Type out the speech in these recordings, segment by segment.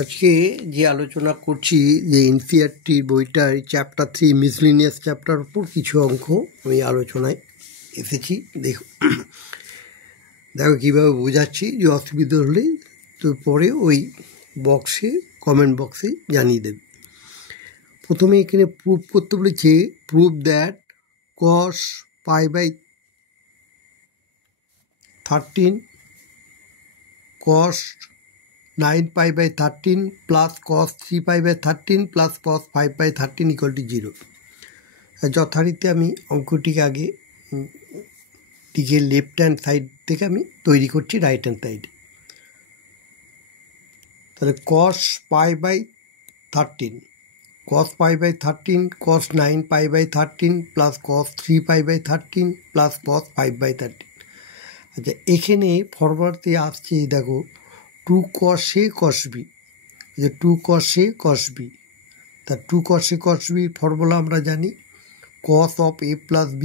আজকে যে আলোচনা করছি যে এনসিইআরটি বইটার চ্যাপ্টার 3 মিসলিনিয়াস চ্যাপ্টার উপর কিছু অঙ্ক আমি আলোচনায় এসেছি। দেখো কীভাবে বোঝাচ্ছি, যে অসুবিধা হলে তো পরে ওই বক্সে কমেন্ট বক্সে জানিয়ে দেবে। প্রথমে এখানে প্রুভ করতে বলেছে, prove that cos π/13 cos 9π/13 plus cos 3π/13 plus cos 5/13 = 0। যথারীতি আমি অঙ্কটিকে আগে দিকে লেফট হ্যান্ড সাইড থেকে আমি তৈরি করছি রাইট হ্যান্ড সাইডে। তাহলে cos π/13 cos π/13 cos 9π/13 plus cos 3π/13 plus cos 5/13। আচ্ছা, এখানে ফরওয়ার্ডে আসছে, দেখো 2 cos A cos B, যে 2 cos A cos B। তা 2 cos A cos B formula আমরা জানি, cos of A plus B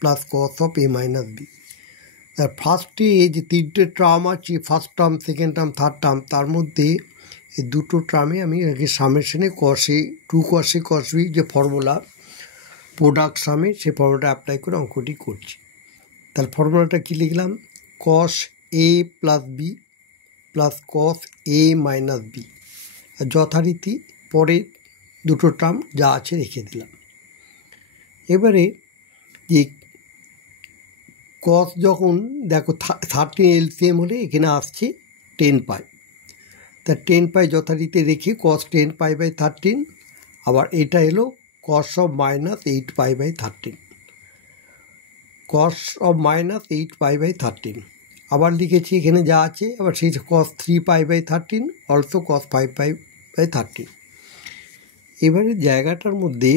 plus cos of A minus B। তার ফার্স্টে যে তিনটে টার্ম আছে, first term, second term, third term, তার মধ্যে এই দুটো টার্মে আমি আগে সামেশনে cos A 2 cos A cos B যে ফর্মুলা প্রোডাক্ট সামে, সেই ফর্মুলাটা অ্যাপ্লাই করে অঙ্কটি করছি। তার ফর্মুলাটা কী লিখলাম, cos A plus B plus cos A minus B। যথারীতি পরে দুটো টার্ম যা আছে রেখে দিলাম। এবারে যে cos যখন দেখো 13 LCM হলে এখানে আসছে 10π, তা 10π যথারীতি রেখে cos 10π/13, আবার এটা এলো cos of -8π/13, cos of -8π/13। আবার লিখেছি এখানে যা আছে, আবার সেই cos 3π/13 অলসো cos 5π/13। এবারে জায়গাটার মধ্যে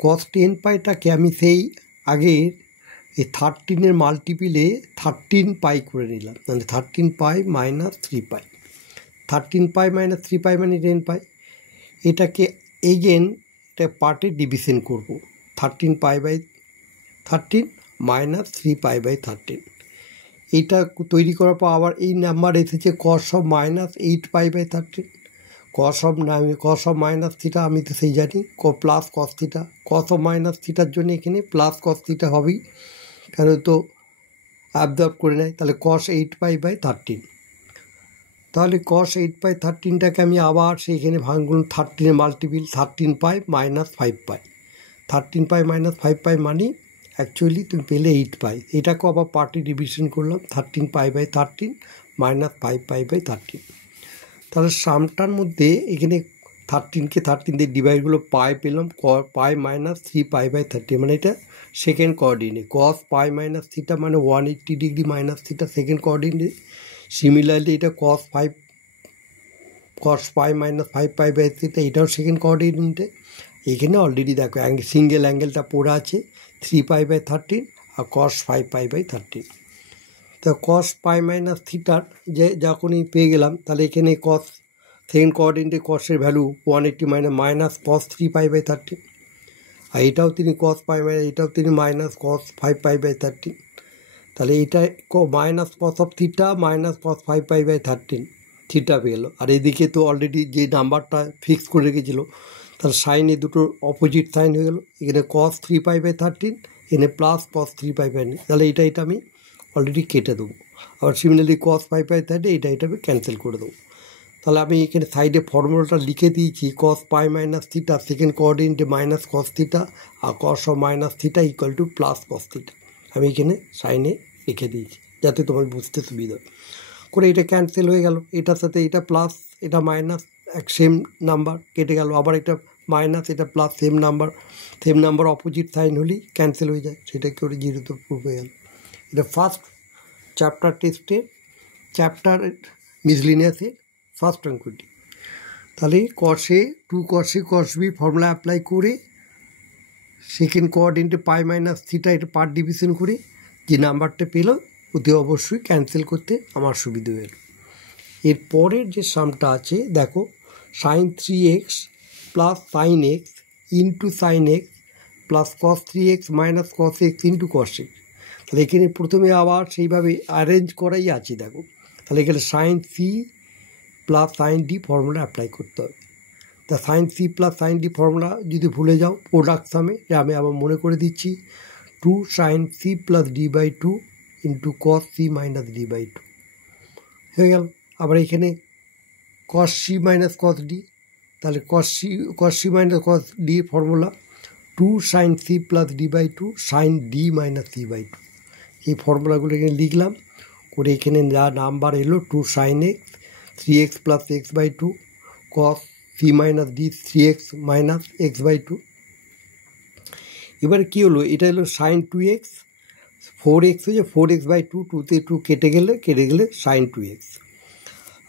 cos 10πটাকে আমি সেই আগের এই 13-এর মাল্টিপিলে 13π করে নিলাম, মানে 13π - 3π। 13π - 3π মানে 10π। এটাকে এগেন এটা পার্টে ডিভিশন করব, 13π/13 মাইনাস 3π/13। এইটা তৈরি করার পর আবার এই নাম্বার এসেছে cos of -8π/13, cos of minus theta আমি তো সেই জানি, plus cos theta, cos of minus থিটার জন্য এখানে প্লাস cos থিটা হবেই, কারণ তো অ্যাবজর্ব করে নেয়। তাহলে cos 8π/13। তাহলে cos 8π/13টাকে আমি আবার সেইখানে ভাঙগুলো 13-এর মাল্টিপিল 13π - 5π। 13π - 5π মানে অ্যাকচুয়ালি তুমি পেলে 8π। এটাকেও আবার পার্টে ডিভিশন করলাম, 13π/13 মাইনাস 5π/13। তাহলে সামটার মধ্যে এখানে 13কে 13 দিয়ে ডিভাইডগুলো পাই পেলাম, π - 3π/13, মানে এটা সেকেন্ড কোঅর্ডিনেট। cos π - থিটা মানে 180 degree minus theta, second coordinate. Similarly এটা cos π - 5π/13, এটাও সেকেন্ড কোঅর্ডিনেটে। এখানে অলরেডি দেখো সিঙ্গেল অ্যাঙ্গেলটা পড়ে আছে 3π/13 আর cos 5π/13। তো cos π - থিটার যে যখনই পেয়ে গেলাম, তাহলে এখানে cos সেকেন্ড কোঅর্ডিনেটে cosের ভ্যালু 180 মাইনাস cos 3π/13, আর এটাও তিনি cos π এটাও তিনি মাইনাস cos 5π/13। তাহলে এইটা minus cos of theta minus cos 5π/13 theta পেয়ে গেলো। আর এদিকে তো অলরেডি যে নাম্বারটা ফিক্স করে রেখেছিল, তার সাইনে দুটো অপোজিট সাইন হয়ে গেলো, এখানে cos 3π/13, এখানে প্লাস cos 3π/13। তাহলে এটা আমি অলরেডি কেটে দেবো। আবার সিমিলারলি cos 5π/13 এটা আমি ক্যান্সেল করে দেবো। তাহলে আমি এখানে সাইডে ফর্মুলাটা লিখে দিয়েছি, cos π - থিটা সেকেন্ড কোঅর্ডিনেটে মাইনাস cos থিটা আর cos of theta = plus cos theta. আমি এখানে সাইনে লিখে দিয়েছি যাতে তোমার বুঝতে সুবিধা করে। এটা ক্যান্সেল হয়ে গেল, এটার সাথে এটা প্লাস, এটা মাইনাস, এক সেম নাম্বার কেটে গেল। আবার এটা মাইনাস, এটা plus, same number opposite sign হলেই ক্যান্সেল হয়ে যায়, সেটা করে 0-তে প্রুফ হয়ে গেল। এটা ফার্স্ট চ্যাপ্টার টেস্টে চ্যাপ্টার মিসলিনিয়াসে ফার্স্ট অঙ্কটি। তাহলে cos A 2 cos A cos B formula apply করে সেকেন্ড কোঅর্ডিনেটে π - থিটা এটা পার্ট ডিভিশন করে যে নাম্বারটা পেল ওতে অবশ্যই ক্যান্সেল করতে আমার সুবিধা হয়ে গেল। এর পরের যে সামটা আছে দেখো, sin 3x plus sin x into sin x plus cos 3x minus cos x into cos x। তাহলে এখানে প্রথমে আবার সেইভাবে অ্যারেঞ্জ করাই আছে। দেখো তাহলে এখানে sin c plus sine D formula apply করতে হবে। তা sine C plus sine D formula যদি ভুলে যাও প্রোডাক্ট সামে আমি আবার মনে করে দিচ্ছি, 2 sine C plus D by 2 into cos C minus D by 2 হয়ে গেল। আবার এখানে cos C minus cos D, তাহলে cos C minus cos D formula 2 sine C plus D by 2 sine D minus C by 2। এই ফর্মুলাগুলো এখানে লিখলাম, করে এখানে যা নাম্বার এলো 2 sine X 3x plus X by 2 cos C minus D 3x minus X by 2। এবারে কী হলো, এটা হলো সাইন 2x, 4x হয়েছে 4x বাই 2, 2তে 2 কেটে গেলে সাইন 2x।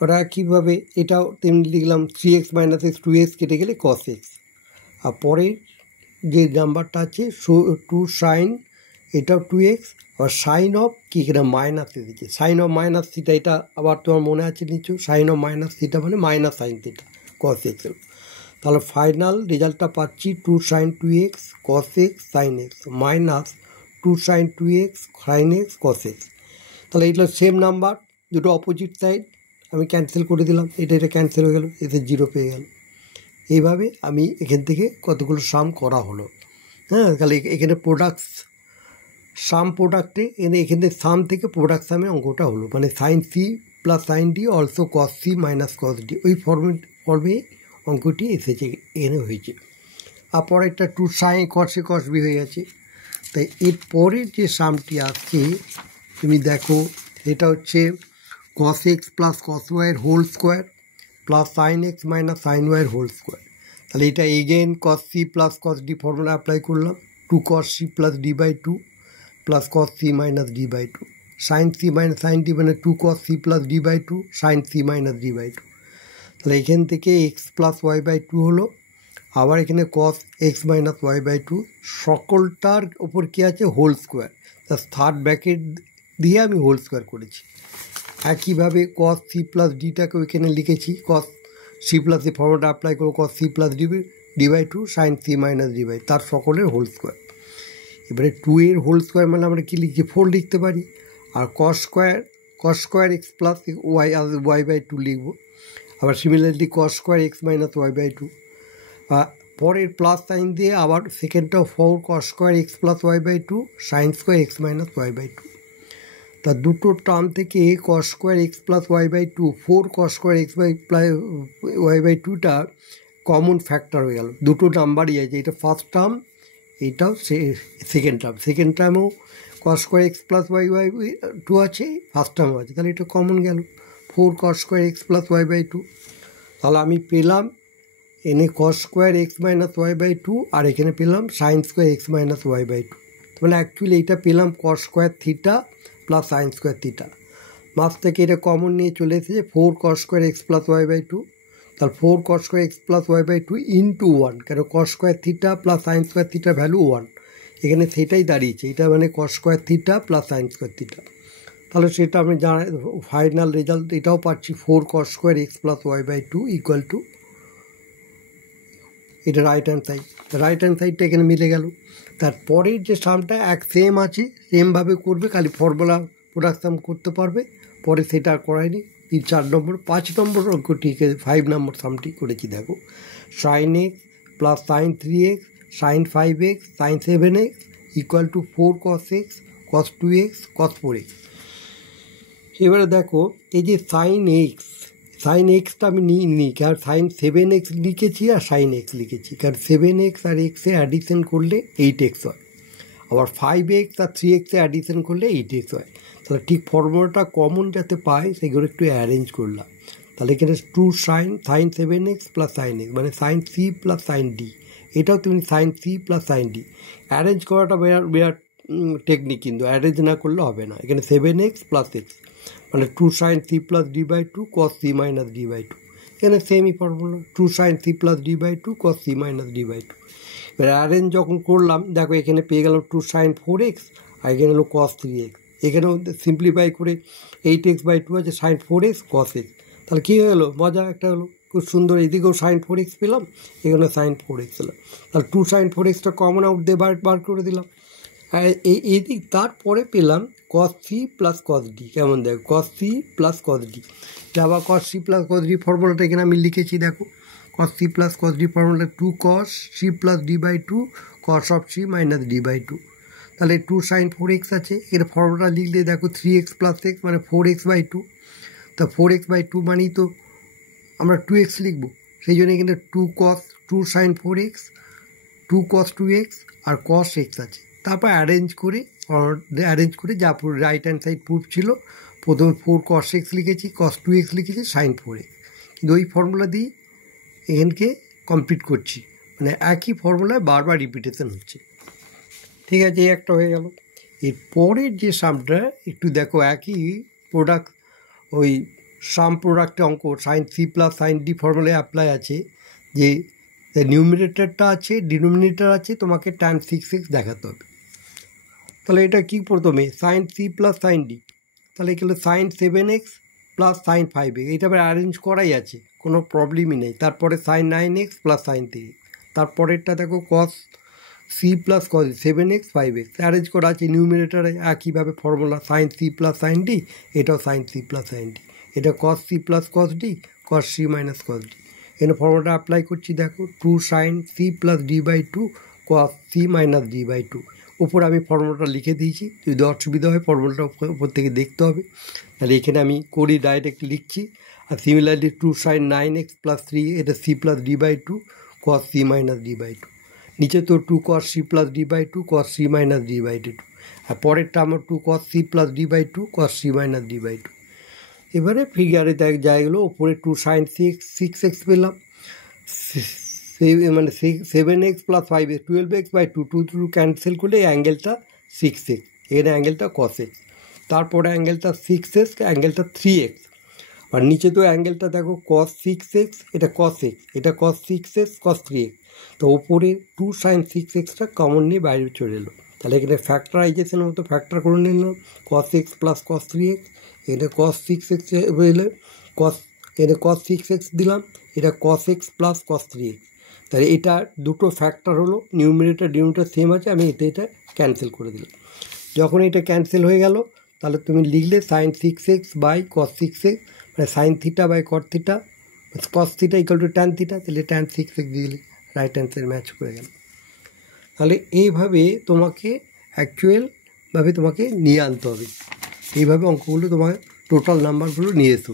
ওরা কীভাবে, এটাও তেমনি লিখলাম 3x মাইনাস এক্স 2x কেটে গেলে কস এক্স। আর পরের যে নাম্বারটা আছে 2 সাইন, এটাও 2x, আর সাইন অফ কি এখানে মাইনাস এসেছে, সাইন অফ মাইনাস থিটা, এটা আবার তোমার মনে আছে নিশ্চয়, সাইন অফ মাইনাস থিটা মানে minus sine theta cos X. তাহলে ফাইনাল রেজাল্টটা পাচ্ছি 2 sine 2x cos X sine X minus 2 sine 2x sine X cos X. তাহলে এইগুলো সেম নাম্বার, দুটো অপোজিট সাইড আমি ক্যান্সেল করে দিলাম, এটা ক্যান্সেল হয়ে গেল, এতে 0 পেয়ে গেল। এইভাবে আমি এখান থেকে কতগুলো সাম করা হলো। হ্যাঁ, তাহলে এখানে প্রোডাক্টস সাম প্রোডাক্টে এখানে সাম থেকে প্রোডাক্ট সামে অঙ্কটা হলো, মানে sine C plus sine D also cos C minus cos D, ওই ফর্মে অঙ্কটি এসেছে, এখানে হয়েছে। আর পরেরটা 2 সাইন কসে কস বি হয়ে গেছে। তাই এর পরের যে সামটি আসছে তুমি দেখো, এটা হচ্ছে কস এক্স প্লাস কস ওয়াইয়ের whole square plus sine X minus sine ওয়াইয়ের হোল স্কোয়ার। তাহলে এটা again cos C plus cos D formula apply করলাম, 2 cos C plus D by 2 plus cos C minus D by 2, sine C minus sine D মানে 2 cos C plus D by 2 sine C minus D by 2। তাহলে এখান থেকে x plus Y by 2 হলো, আবার এখানে cos x minus Y by 2, সকলটার ওপর কী আছে whole square, তার থার্ড ব্র্যাকেট দিয়ে আমি হোল স্কোয়ার করেছি। একইভাবে কস সি প্লাস ডিটাকে ওইখানে লিখেছি, কস সি প্লাস ডি ফর্মুলাটা অ্যাপ্লাই করবো, cos C plus D by 2 sine C minus D by, তার সকলের হোল স্কোয়ার। এবারে 2 এর হোল স্কোয়ার মানে আমরা কী লিখছি, 4 লিখতে পারি। আর cos square X plus Y by 2 লিখবো। আবার similarly cos square X minus Y by 2, পরের প্লাস সাইন দিয়ে আবার সেকেন্ডটাও 4 cos square X plus Y by 2 sine square X minus Y by 2। তা দুটো টার্ম থেকে cos square X plus Y by 2 4 cos square X Y by 2টা common factor হয়ে গেল, দুটো নাম্বারই আছে, এটা ফার্স্ট টার্ম, এইটাও সেকেন্ড টার্মেও cos square X plus Y by 2 আছে, ফার্স্ট টার্মও আছে, তাহলে এটা কমন গেল 4 cos square X plus Y by 2। তাহলে আমি পেলাম এনে cos square X minus Y by 2, আর এখানে পেলাম sine square X minus Y by 2। তাহলে অ্যাকচুয়ালি এইটা পেলাম cos square theta plus sine square theta, মাছ থেকে এটা কমন নিয়ে চলে এসেছে 4 cos square X plus Y by 2। তাহলে 4 cos square X plus Y by 2 into 1, কেন কস square theta plus sine square থিটার ভ্যালু 1, এখানে সেটাই দাঁড়িয়েছে, এটা মানে cos square theta plus sine square theta. তাহলে সেটা আমি ফাইনাল রেজাল্ট এটাও পাচ্ছি 4 cos square X plus Y by 2 equal to, এটা রাইট হ্যান্ড সাইডটা এখানে মিলে গেল। তারপরের যে সামটা সেম আছে, সেমভাবে করবে, খালি ফর্মুলা প্রোডাক্ট সাম করতে পারবে, পরে সেটা আর করায়নি। 3, 4 নম্বর 5 নম্বর অঙ্কটি 5 নম্বর সামটি করেছি। দেখো sine X plus sine 3x sine 5x sine 7x equal to 4 cos X cos 2x cos 4x। এবারে দেখো এই যে সাইন এক্সটা আমি নিই, কারণ সাইন 7x লিখেছি আর সাইন এক্স লিখেছি, কারণ 7x আর এক্সে অ্যাডিশন করলে 8x হয়, আবার 5x আর 3xে অ্যাডিশন করলে 8x হয়। তাহলে ঠিক ফর্মুলাটা কমন যাতে পাই সেগুলো একটু অ্যারেঞ্জ করলাম। তাহলে এখানে 2 sine 7x plus sine X মানে sine C plus sine D, এটাও তুমি sine C plus sine D arrange করাটা বিরাট টেকনিক, কিন্তু অ্যারেঞ্জ না করলে হবে না। এখানে 7x প্লাস এক্স মানে 2 sine C plus D by 2 cos C minus D by 2, এখানে সেমই formula 2 sine C plus D by 2 cos C minus D by 2। এবার অ্যারেঞ্জ যখন করলাম দেখো এখানে পেয়ে গেলাম 2 সাইন 4x আর এখানে হলো কস 3x, এখানেও সিম্পলিফাই করে 8x বাই 2 আছে সাইন 4x কস এক্স। তাহলে কী হয়ে গেলো, মজা একটা হলো, খুব সুন্দর, এদিকেও সাইন 4x পেলাম, এখানে সাইন 4x পেলাম। তাহলে 2 সাইন 4xটা কমন আউট দিয়ে বার করে দিলাম। এই দিক তারপরে পেলাম cos C plus cos D, কেমন দেখো cos C plus cos D. এটা আবার cos C plus cos D ফর্মুলাটা এখানে আমি লিখেছি, দেখো cos C plus cos D formula 2 cos C plus D by 2 cos of C minus D by 2। তাহলে 2 sin 4x আছে, এর ফর্মুলা লিখলে দেখো 3x প্লাস এক্স মানে 4x বাই 2। তা 4x বাই 2 মানেই তো আমরা 2x লিখবো, সেই জন্য এখানে 2 sin 4x 2 cos 2x আর cos x আছে। তারপর অ্যারেঞ্জ করে যা রাইট হ্যান্ড সাইড প্রুফ ছিল, প্রথমে 4 cos x লিখেছি, cos 2x লিখেছি, sin 4x, কিন্তু ওই ফর্মুলা দিয়েই এখানকে কমপ্লিট করছি, মানে একই ফর্মুলায় বারবার রিপিটেশন হচ্ছে। ঠিক আছে, এই একটা হয়ে গেল। এর পরের যে সামটা একটু দেখো, একই প্রোডাক্ট, ওই সাম প্রোডাক্টে অঙ্ক sine C plus sine D ফর্মুলায় অ্যাপ্লাই আছে, যে নিউমিনেটরটা আছে ডিনোমিনেটর আছে, তোমাকে tan 6x দেখাতে হবে। তাহলে এটা কি প্রথমে sine C plus sine D, তাহলে এগুলো sign 7x plus sign 5x, এটা আবার অ্যারেঞ্জ করাই আছে, কোনো প্রবলেমই নেই। তারপরে সাইন 9x প্লাস সাইন 3, তারপরেরটা দেখো cos C plus cos 7x 5x arrange করা আছে নিউমিনেটরে একইভাবে formula sine C plus sine D, এটাও sine C plus sine D, এটা cos C plus cos D cos C minus cos D. এখানে ফর্মুলাটা অ্যাপ্লাই করছি, দেখো 2 sin C plus D by 2 cos C minus D by 2। উপরে আমি ফর্মুলাটা লিখে দিয়েছি, যদি অসুবিধা হয় ফর্মুলাটা উপর থেকে দেখতে হবে। তাহলে এখানে আমি করি, ডাইরেক্ট লিখছি। আর সিমিলারলি 2 sin 9x প্লাস 3, এটা C plus D by 2 cos C minus D by 2। নিচে তো 2 cos C plus D by 2 cos C minus D by 2, আর পরেরটা আমার 2 cos C plus D by 2 cos C minus D by 2। এবারে ফিগারে দেখ জায়গাগুলো, ওপরে 2 sin 6x পেলাম, মানে 7x plus 5x 12x by 2 cancel করলে এই অ্যাঙ্গেলটা 6x, এখানে অ্যাঙ্গেলটা cos x, তারপরে অ্যাঙ্গেলটা 6x, অ্যাঙ্গেলটা 3x, আর নিচে তো অ্যাঙ্গেলটা দেখো cos 6x, এটা cos x, এটা cos 6x cos 3x। তো ওপরে 2 sin 6xটা কমন নিয়ে বাইরে চলে এলো, তাহলে এখানে ফ্যাক্টরাইজেশনের মতো ফ্যাক্টর করে নিলাম, cos x plus cos 3x, এটা cos 6x এলে এটা cos 6x দিলাম, এটা cos x plus cos 3x। তাহলে এটা দুটো ফ্যাক্টর হলো, নিউমিনেটর ডিনোমিনেটর সেম আছে, আমি এটা ক্যান্সেল করে দিলাম। যখন এটা ক্যান্সেল হয়ে গেল, তাহলে তুমি লিখলে sign 6x by cos 6x, মানে sine theta by cot theta, cos theta equal to tan theta, তাহলে ট্যান 6x দিলে রাইট অ্যান্সার ম্যাচ করে গেল। তাহলে এইভাবে তোমাকে অ্যাকচুয়ালভাবে তোমাকে নিয়ে আনতে হবে, এইভাবে অঙ্কগুলো তোমার টোটাল নাম্বারগুলো নিয়ে এসো।